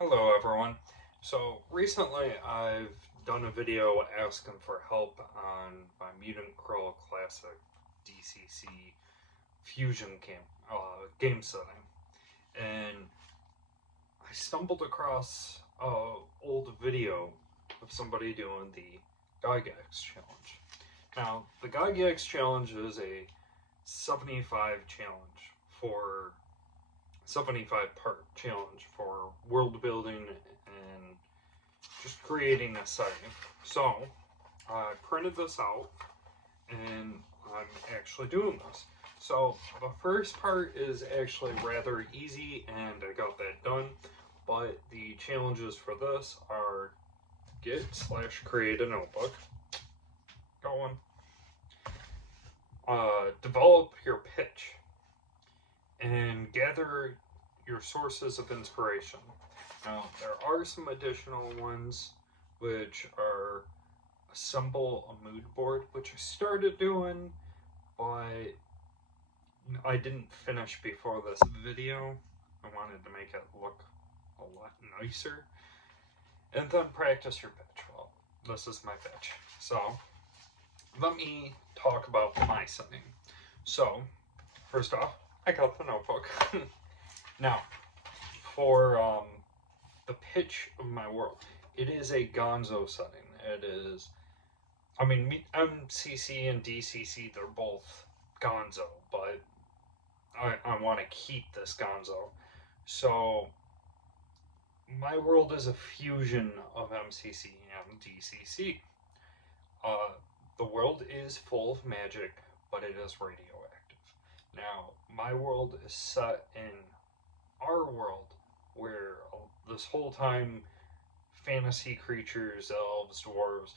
Hello everyone. So recently I've done a video asking for help on my Mutant Crow Classic DCC Fusion game setting. And I stumbled across a old video of somebody doing the Gygax challenge. Now, the Gygax challenge is a 75 challenge for 75 part challenge for world building and just creating a setting. So I printed this out and I'm actually doing this. So the first part is actually rather easy and I got that done. But the challenges for this are get/create a notebook. Go on. Develop your pitch and gather your sources of inspiration. Now, there are some additional ones which are assemble a mood board, which I started doing, but I didn't finish before this video. I wanted to make it look a lot nicer. And then practice your pitch. Well, this is my pitch. So, let me talk about my setting. So, first off, I got the notebook. Now, for the pitch of my world, it is a gonzo setting. It is, I mean, MCC and DCC, they're both gonzo, but I want to keep this gonzo. So, my world is a fusion of MCC and DCC. Uh, the world is full of magic, but it is radioactive. Now, my world is set in our world where this whole time fantasy creatures, elves, dwarves,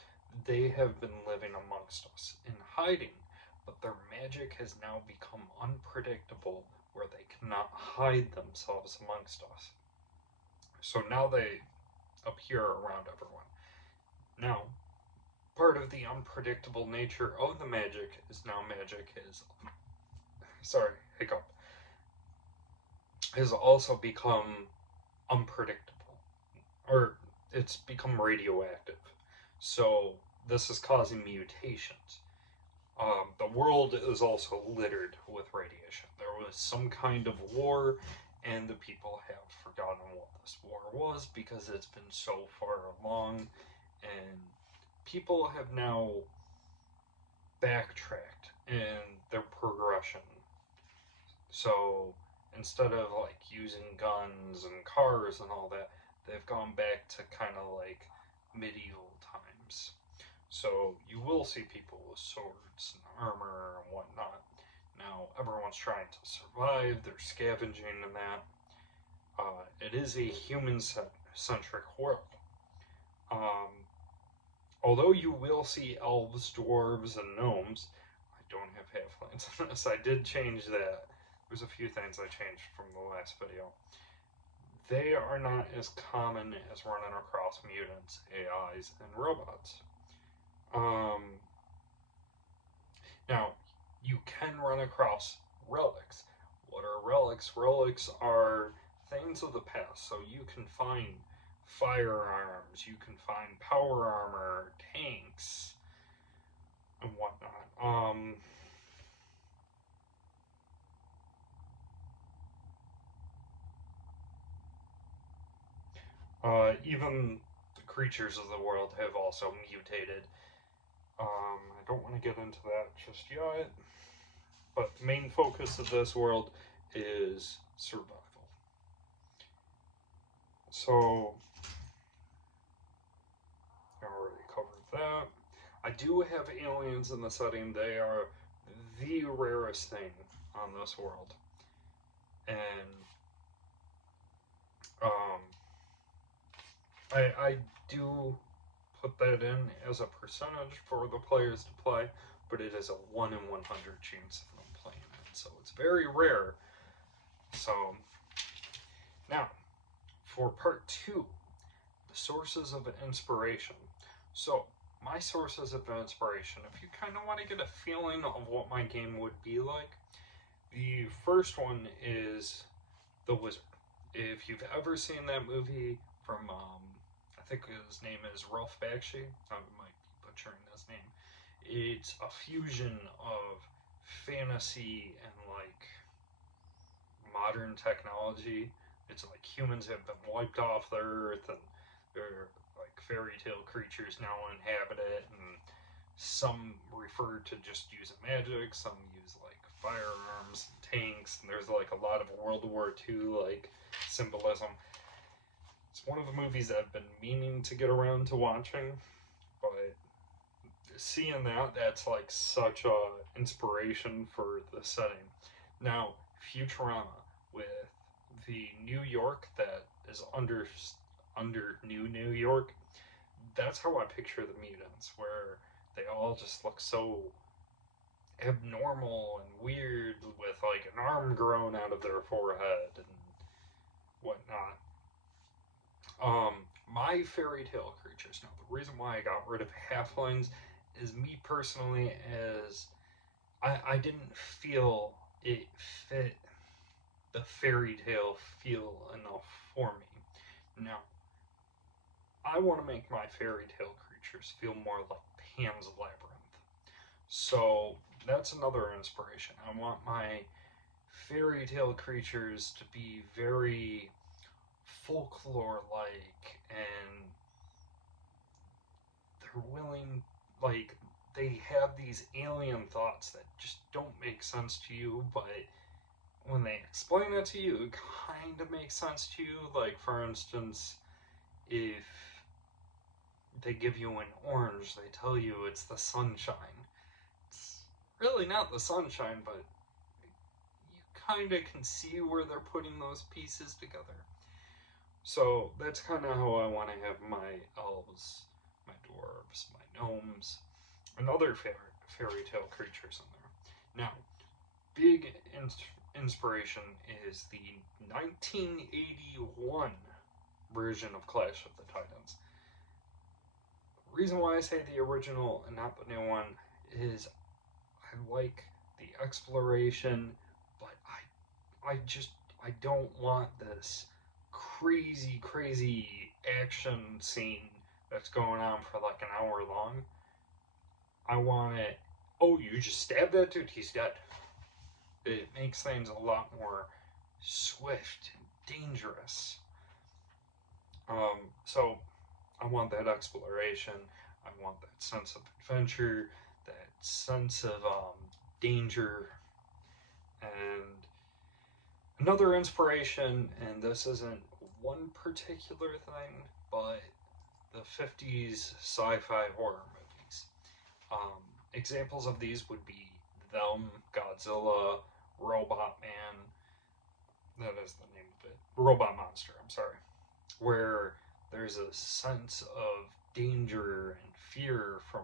they have been living amongst us in hiding, but their magic has now become unpredictable where they cannot hide themselves amongst us. So now they appear around everyone. Now, part of the unpredictable nature of the magic is now magic is, sorry, hiccup, has also become unpredictable, or it's become radioactive. So this is causing mutations. The world is also littered with radiation. There was some kind of war, and the people have forgotten what this war was because it's been so far along, and people have now backtracked in their progression. So instead of like using guns and cars and all that, they've gone back to kind of like medieval times. So you will see people with swords and armor and whatnot. Now everyone's trying to survive. They're scavenging and that. It is a human-centric world. Um, Although you will see elves, dwarves, and gnomes, I don't have halflings in this. I did change that. There's a few things I changed from the last video. They are not as common as running across mutants, AIs, and robots. Now, you can run across relics. What are relics? Relics are things of the past. So you can find firearms, you can find power armor, tanks, and whatnot. Even the creatures of the world have also mutated. I don't want to get into that just yet, but the main focus of this world is survival. So, I already covered that. I do have aliens in the setting. They are the rarest thing on this world. And um, I do put that in as a percentage for the players to play, but it is a 1 in 100 chance of them playing it. So it's very rare. So now, for part 2, the sources of inspiration. So my sources of inspiration, if you kind of want to get a feeling of what my game would be like, the first one is The Wizard. If you've ever seen that movie from, I think his name is Ralph Bakshi. I might be butchering his name. It's a fusion of fantasy and like modern technology. It's like humans have been wiped off the earth and they're like fairy tale creatures now inhabit it, and some refer to just using magic, some use like firearms and tanks, and there's like a lot of World War II like symbolism. It's one of the movies that I've been meaning to get around to watching, but seeing that's like such a inspiration for the setting. Now, Futurama with the New York that is under New York. That's how I picture the mutants, where they all just look so abnormal and weird with like an arm grown out of their forehead and whatnot. Um, my fairy tale creatures. Now, the reason why I got rid of halflings is me personally, as I didn't feel it fit the fairy tale feel enough for me. Now, I want to make my fairy tale creatures feel more like Pan's Labyrinth. So that's another inspiration. I want my fairy tale creatures to be very folklore like, and they're willing, like, they have these alien thoughts that just don't make sense to you, but when they explain it to you, it kind of makes sense to you. Like, for instance, if they give you an orange, they tell you it's the sunshine. It's really not the sunshine, but you kind of can see where they're putting those pieces together. So that's kind of how I want to have my elves, my dwarves, my gnomes, and other fairy tale creatures in there. Now, big inspiration is the 1981 version of Clash of the Titans. The reason why I say the original and not the new one is I like the exploration, but I don't want this crazy action scene that's going on for like an hour long. I want it. Oh, you just stabbed that dude, he's dead. It makes things a lot more swift and dangerous. So I want that exploration. I want that sense of adventure, that sense of danger, and another inspiration. And this isn't one particular thing, but the 50s sci-fi horror movies. Examples of these would be Them, Godzilla, Robot Man. That is the name of it. Robot Monster, I'm sorry. Where there's a sense of danger and fear from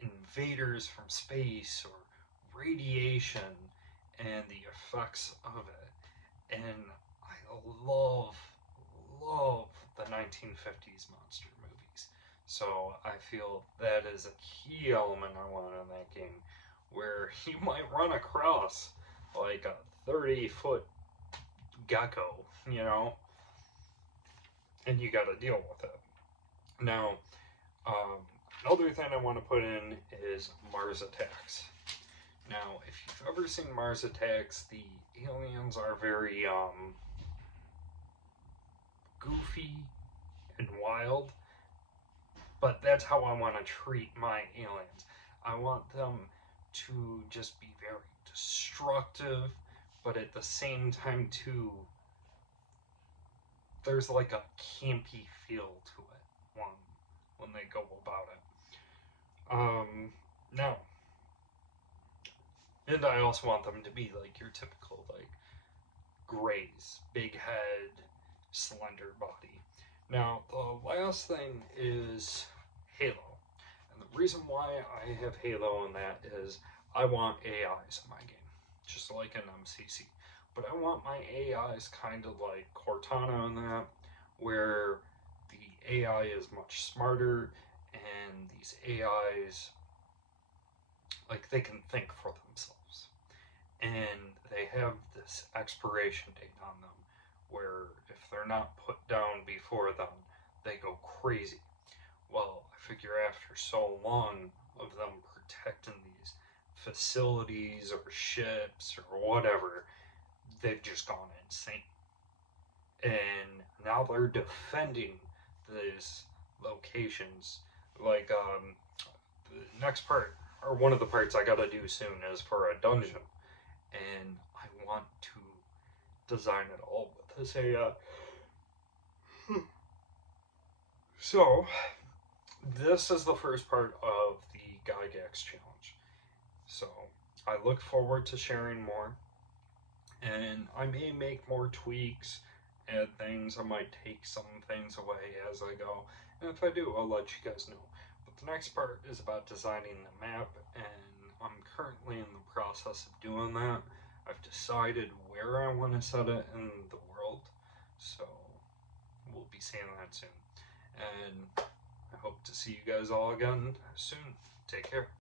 invaders from space or radiation and the effects of it. And I love the 1950s monster movies. So I feel that is a key element I want in that game, where you might run across like a 30-foot gecko, you know, and you got to deal with it. Now, another thing I want to put in is Mars Attacks. Now, if you've ever seen Mars Attacks, the aliens are very goofy and wild, but that's how I want to treat my aliens. I want them to just be very destructive, but at the same time too, there's like a campy feel to it when they go about it. Now, and I also want them to be like your typical like grays, big head, slender body. Now, the last thing is Halo. And the reason why I have Halo in that is I want AIs in my game, just like in MCC. But I want my AIs kind of like Cortana in that, where the AI is much smarter and these AIs, like, they can think for themselves. And they have this expiration date on them, where if they're not put down before then, they go crazy. Well, I figure after so long of them protecting these facilities or ships or whatever, they've just gone insane. And now they're defending these locations. Like, the next part, or one of the parts I gotta do soon, is for a dungeon. And I want to design it all with this AI. So, this is the first part of the Gygax challenge. So, I look forward to sharing more, and I may make more tweaks, add things. I might take some things away as I go, and if I do, I'll let you guys know. But the next part is about designing the map, and I'm currently in the process of doing that. I've decided where I want to set it in the world, so we'll be seeing that soon. And I hope to see you guys all again soon. Take care.